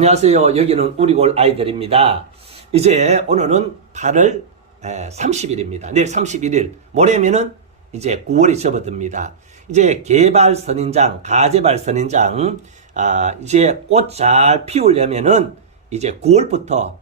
안녕하세요. 여기는 우리골 아이들입니다. 이제 오늘은 8월 30일입니다. 내일 31일. 모레면은 이제 9월이 접어듭니다. 이제 개발 선인장, 가재발 선인장, 이제 꽃 잘 피우려면은 이제 9월부터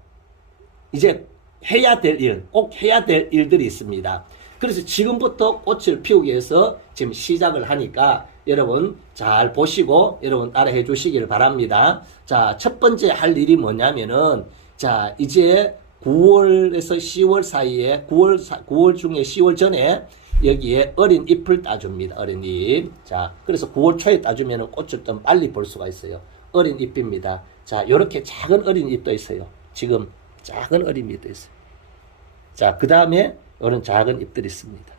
이제 해야 될 일, 꼭 해야 될 일들이 있습니다. 그래서 지금부터 꽃을 피우기 위해서 지금 시작을 하니까 여러분 잘 보시고 여러분 따라해 주시길 바랍니다. 자, 첫 번째 할 일이 뭐냐면은 자, 이제 9월에서 10월 사이에 9월 중에 10월 전에 여기에 어린 잎을 따줍니다. 어린 잎. 자, 그래서 9월 초에 따주면 꽃을 좀 빨리 볼 수가 있어요. 어린 잎입니다. 자, 요렇게 작은 어린 잎도 있어요. 지금 작은 어린 잎도 있어요. 자, 그 다음에 이런 작은 잎들이 있습니다.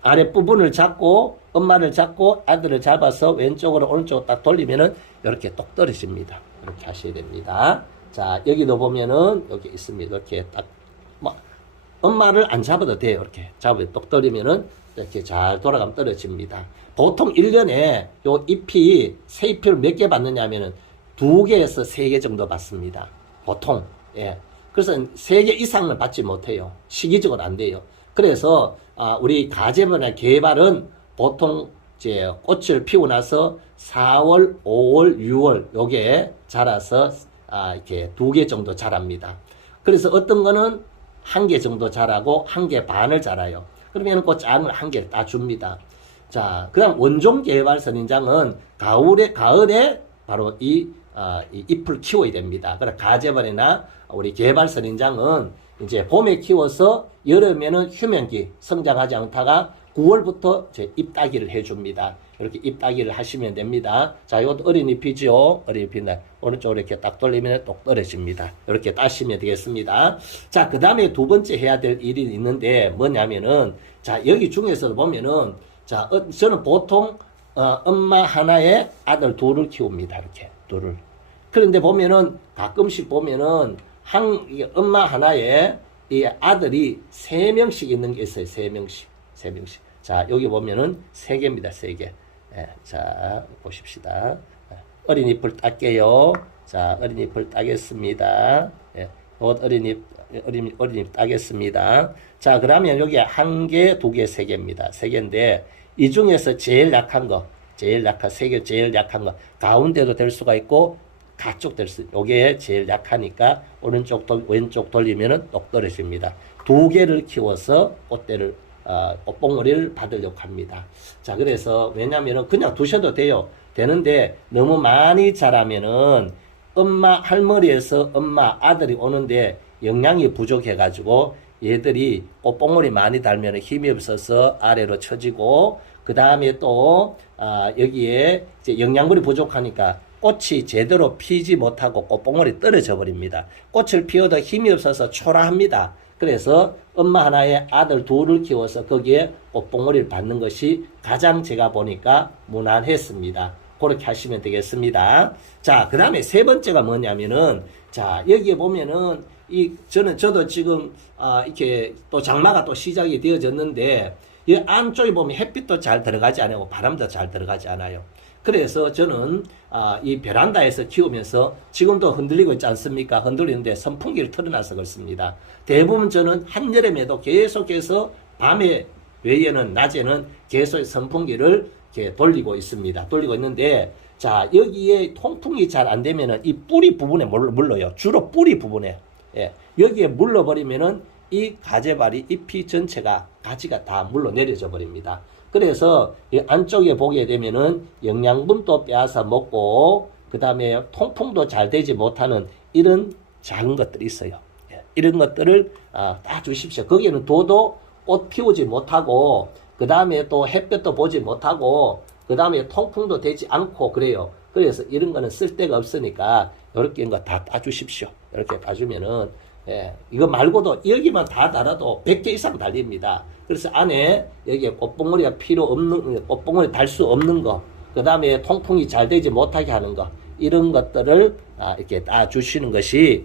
아랫부분을 잡고 엄마를 잡고 아들을 잡아서 왼쪽으로 오른쪽으로 딱 돌리면은 이렇게 똑 떨어집니다. 이렇게 하셔야 됩니다. 자, 여기도 보면은 여기 있습니다. 이렇게 딱 뭐 엄마를 안 잡아도 돼요. 이렇게 잡아도 똑 떨리면은 이렇게 잘 돌아가면 떨어집니다. 보통 1년에 요 잎이 새 잎을 몇 개 받느냐 하면은 2개에서 3개 정도 받습니다. 보통. 예. 그래서 3개 이상은 받지 못해요. 시기적으로 안 돼요. 그래서 우리 가재발이나 개발은 보통 이제 꽃을 피우고 나서 4월, 5월, 6월 요게 자라서 이렇게 2개 정도 자랍니다. 그래서 어떤 거는 1개 정도 자라고 1개 반을 자라요. 그러면 그 작은 걸 1개를 따줍니다. 자, 그다음 원종 개발 선인장은 가을에 바로 이 잎을 키워야 됩니다. 그래 가재발이나 우리 개발 선인장은 이제 봄에 키워서 여름에는 휴면기 성장하지 않다가 9월부터 이제 잎 따기를 해줍니다. 이렇게 잎 따기를 하시면 됩니다. 자, 이것도 어린 잎이죠. 어린 잎인데 오른쪽으로 이렇게 딱 돌리면 똑 떨어집니다. 이렇게 따시면 되겠습니다. 자, 그 다음에 두 번째 해야 될 일이 있는데 뭐냐면은 자, 여기 중에서 보면은 자, 저는 보통 엄마 하나에 아들 둘을 키웁니다. 이렇게 둘을. 그런데 보면은 가끔씩 보면은 엄마 하나에 이 아들이 3명씩 있는 게 있어요. 3명씩. 자, 여기 보면은 3개입니다. 3개. 예, 자, 보십시다. 어린 잎을 딸게요. 자, 어린 잎을 따겠습니다. 예, 어린 잎 따겠습니다. 자, 그러면 여기 1개, 2개, 3개입니다. 3개인데, 이 중에서 제일 약한 거, 3개 제일 약한 거, 가운데도 될 수가 있고, 가쪽 될 수, 요게 제일 약하니까 오른쪽 왼쪽 돌리면은 똑 떨어집니다. 2개를 키워서 꽃대를 꽃봉오리를 받으려고 합니다. 자, 그래서 왜냐면은 그냥 두셔도 돼요. 되는데 너무 많이 자라면은 엄마 할머니에서 엄마 아들이 오는데 영양이 부족해 가지고 얘들이 꽃봉오리 많이 달면 힘이 없어서 아래로 처지고 그 다음에 또 여기에 이제 영양분이 부족하니까 꽃이 제대로 피지 못하고 꽃봉오리 떨어져 버립니다. 꽃을 피워도 힘이 없어서 초라합니다. 그래서 엄마 하나에 아들 둘을 키워서 거기에 꽃봉오리를 받는 것이 가장 제가 보니까 무난했습니다. 그렇게 하시면 되겠습니다. 자, 그 다음에 세 번째가 뭐냐면은 자, 여기에 보면은 저도 지금 이렇게 또 장마가 또 시작이 되어졌는데 이 안쪽에 보면 햇빛도 잘 들어가지 않고 바람도 잘 들어가지 않아요. 그래서 저는 이 베란다에서 키우면서 지금도 흔들리고 있지 않습니까? 흔들리는데 선풍기를 틀어놔서 그렇습니다. 대부분 저는 한여름에도 계속해서 밤에 외에는 낮에는 계속 선풍기를 이렇게 돌리고 있습니다. 돌리고 있는데 자, 여기에 통풍이 잘 안 되면은 이 뿌리 부분에 물러요. 주로 뿌리 부분에. 예, 여기에 물러버리면은 이 가재발이 잎이 전체가 가지가 다 물러 내려져 버립니다. 그래서 이 안쪽에 보게 되면은 영양분도 빼앗아 먹고 그 다음에 통풍도 잘 되지 못하는 이런 작은 것들이 있어요. 이런 것들을 다 주십시오. 거기에는 도도 꽃 피우지 못하고 그 다음에 또 햇볕도 보지 못하고 그 다음에 통풍도 되지 않고 그래요. 그래서 이런 거는 쓸데가 없으니까 이렇게 거 다 따주십시오. 이렇게 따주면은 이거 말고도 여기만 다 달아도 100개 이상 달립니다. 그래서 안에 여기에 꽃봉오리가 필요 없는, 꽃봉오리 달 수 없는 거, 그 다음에 통풍이 잘 되지 못하게 하는 거, 이런 것들을 이렇게 따주시는 것이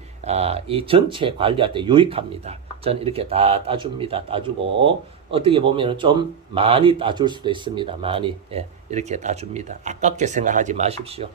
이 전체 관리할 때 유익합니다. 저는 이렇게 다 따줍니다. 따주고, 어떻게 보면 좀 많이 따줄 수도 있습니다. 많이. 예, 이렇게 따줍니다. 아깝게 생각하지 마십시오.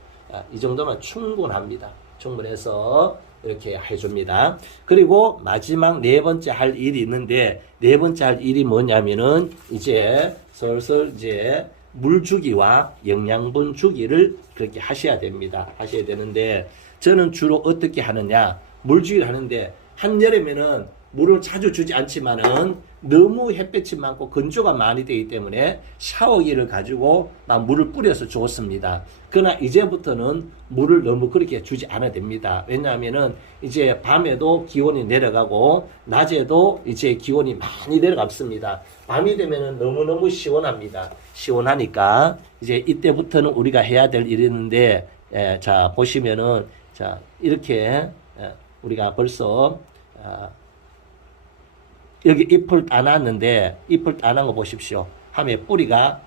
이 정도면 충분합니다. 충분해서 이렇게 해줍니다. 그리고 마지막 네 번째 할 일이 있는데, 네 번째 할 일이 뭐냐면은 이제 슬슬 이제 물주기와 영양분 주기를 그렇게 하셔야 됩니다. 하셔야 되는데, 저는 주로 어떻게 하느냐, 물주기를 하는데, 한여름에는 물을 자주 주지 않지만은 너무 햇볕이 많고 건조가 많이 되기 때문에 샤워기를 가지고 막 물을 뿌려서 주었습니다. 그러나 이제부터는 물을 너무 그렇게 주지 않아도 됩니다. 왜냐하면은 이제 밤에도 기온이 내려가고 낮에도 이제 기온이 많이 내려갑니다. 밤이 되면은 너무너무 시원합니다. 시원하니까 이제 이때부터는 우리가 해야 될 일이 있는데, 자 보시면은 자 이렇게 우리가 벌써 여기 잎을 따놨는데, 잎을 따는 거 보십시오. 하면 뿌리가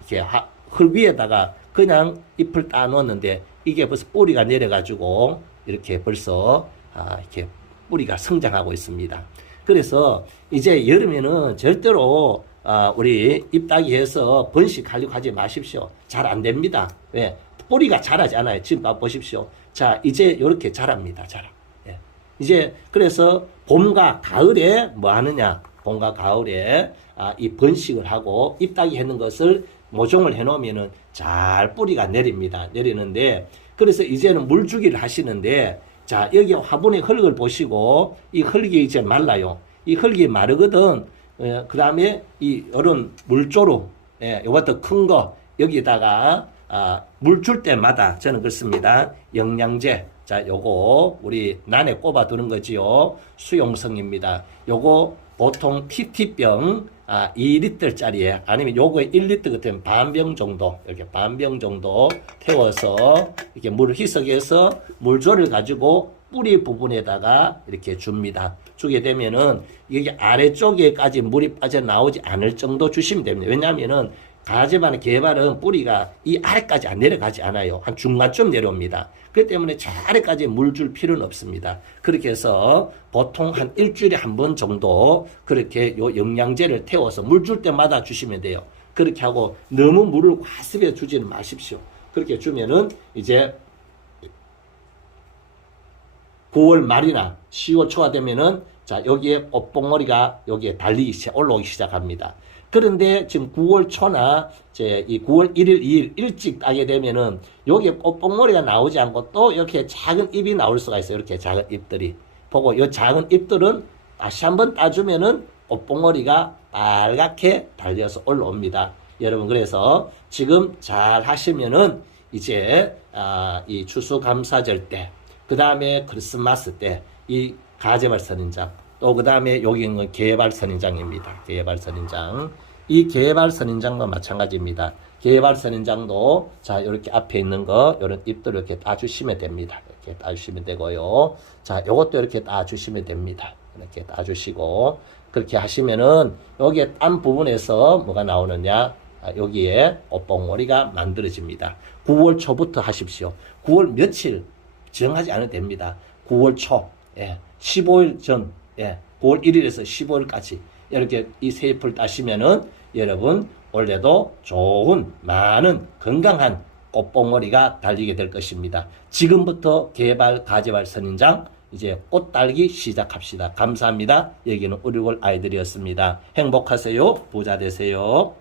이렇게 흙 위에다가 그냥 잎을 따놓았는데 이게 벌써 뿌리가 내려가지고 이렇게 벌써 이렇게 뿌리가 성장하고 있습니다. 그래서 이제 여름에는 절대로 우리 잎 따기 해서 번식하려고 하지 마십시오. 잘 안 됩니다. 왜? 뿌리가 자라지 않아요. 지금 보십시오. 자, 이제 이렇게 자랍니다. 자라. 이제 그래서 봄과 가을에 뭐 하느냐, 봄과 가을에 이 번식을 하고 잎따기 하는 것을 모종을 해 놓으면은 잘 뿌리가 내립니다. 내리는데, 그래서 이제는 물주기를 하시는데, 자 여기 화분의 흙을 보시고 이 흙이 이제 말라요. 이 흙이 마르거든. 그 다음에 이 이런 물조루, 요것도 큰 거 여기다가 물 줄 때마다 저는 그렇습니다. 영양제, 자 요거 우리 난에 꼽아 두는 거지요. 수용성입니다. 요거 보통 PT병 2리터짜리에, 아니면 요거에 1리터 같으면 반병 정도, 이렇게 반병 정도 태워서 이렇게 물을 희석해서 물조를 가지고 뿌리 부분에다가 이렇게 줍니다. 주게 되면은 여기 아래쪽에까지 물이 빠져나오지 않을 정도 주시면 됩니다. 왜냐하면은 가지반의 개발은 뿌리가 이 아래까지 안 내려가지 않아요. 한 중간쯤 내려옵니다. 그렇기 때문에 저 아래까지 물 줄 필요는 없습니다. 그렇게 해서 보통 한 일주일에 한 번 정도 그렇게 요 영양제를 태워서 물 줄 때마다 주시면 돼요. 그렇게 하고 너무 물을 과습해 주지는 마십시오. 그렇게 주면은 이제 9월 말이나 10월 초가 되면은 자 여기에 꽃봉오리가 여기에 올라오기 시작합니다. 그런데 지금 9월 초나 이제 이 9월 1일, 2일 일찍 따게 되면은 여기에 꽃봉오리가 나오지 않고 또 이렇게 작은 잎이 나올 수가 있어요. 이렇게 작은 잎들이. 보고 이 작은 잎들은 다시 한번 따주면은 꽃봉오리가 빨갛게 달려서 올라옵니다. 여러분, 그래서 지금 잘 하시면은 이제 이 추수감사절 때, 그 다음에 크리스마스 때 이 가재발 선인장, 또 그 다음에 여기는 개발 선인장입니다. 개발 선인장. 이 개발 선인장과 마찬가지입니다. 개발 선인장도 자 이렇게 앞에 있는 거 이런 잎들을 이렇게 따주시면 됩니다. 이렇게 따주시면 되고요. 자 요것도 이렇게 따주시면 됩니다. 이렇게 따주시고 그렇게 하시면은 여기에 딴 부분에서 뭐가 나오느냐, 여기에 꽃봉오리가 만들어집니다. 9월 초부터 하십시오. 9월 며칠 정하지 않아도 됩니다. 9월 초, 15일 전, 9월 1일에서 15일까지 이렇게 이 세 잎을 따시면은 여러분 올해도 좋은 많은 건강한 꽃봉오리가 달리게 될 것입니다. 지금부터 개발 가재발 선인장 이제 꽃 달기 시작합시다. 감사합니다. 여기는 우리골 아이들이었습니다. 행복하세요. 부자 되세요.